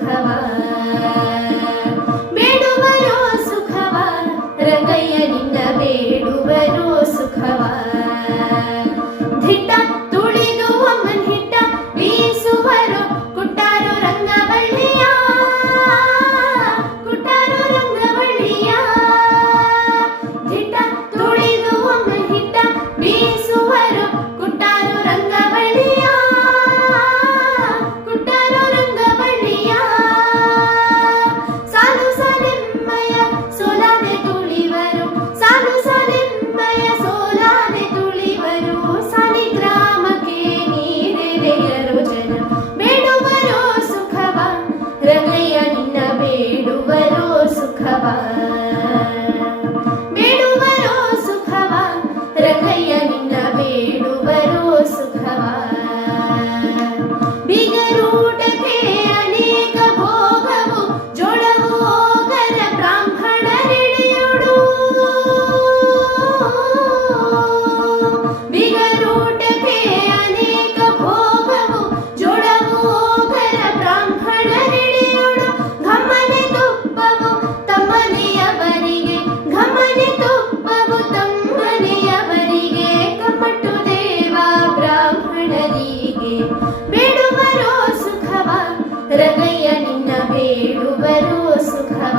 ಸುಖವ ಬೇಡುವರೋ ಸುಖವ ರಂಗಯ್ಯ ನಿನ್ನ ಬೇಡುವರೋ ಸುಖವ ಧಿಟ್ಟ ತುಳಿದು ಅಮ್ಮನ್ ಹಿಟ್ಟ ಬೀಸುವರು ಕುಟ್ಟಾರೋ ರಂಗವಳ್ಳಿಯ ಕುಟ್ಟಾರೋ ರಂಗವಳ್ಳಿಯ ಧಿಟ್ಟ ತುಳಿದು ಅಮ್ಮನ್ ಹಿಟ್ಟ ಬೀಸುವರು ಕುಟ್ಟಾರೋ ರಂಗವಳ್ಳಿಯ ಕುಟ್ಟಾರೋ ರಂಗವಳ್ಳಿಯ ಸಾಲು ಸಾಲೆಮ್ಮಯ ಸೋಲಾದೆ ತುಳಿವರು ಸಾಲು ಸಾಲೆಮ್ಮಯ ಸೋಲಾದೆ ತುಳಿವರು ಸಾಲಿಗ್ರಾಮಕ್ಕೆ ನೀರೆರೆಯರು ಜನ ಬೇಡುವರೋ ಸುಖವ ರಂಗಯ್ಯ ನಿನ್ನ ಬೇಡುವರೋ ಸುಖವ ಬೇಡುವರೋ ಸುಖವ ರಂಗಯ್ಯ ನಿನ್ನ ಬೇಡುವರೋ ಸುಖವ ಬಿಗರೂಟಕ್ಕೆ ಅನೇಕ ಭೋಗವು ಜೋಳವು ಹೋಗರ ಬ್ರಾಹ್ಮಣರೆಡೆಯೋಡು ಬಿಗರೂಟಕ್ಕೆ ಅನೇಕ ಭೋಗವು ಜೋಳವು ಹೋಗರ ಬ್ರಾಹ್ಮಣರೆಡೆಯೋಡು ಘಮ್ಮನೆ ತುಪ್ಪವು ತಮ್ಮನೆಯವರಿಗೆ ಘಮ್ಮನೆ ತುಪ್ಪವು ತಮ್ಮನೆಯವರಿಗೆ ಕಪಟು ದೇವ ಬ್ರಾಹ್ಮಣರಿಗೆ ಬೇಡುವರೋ ಸುಖವ ರಂಗಯ್ಯ ನಿನ್ನ ಬೇಡುವರೋ ಸುಖವ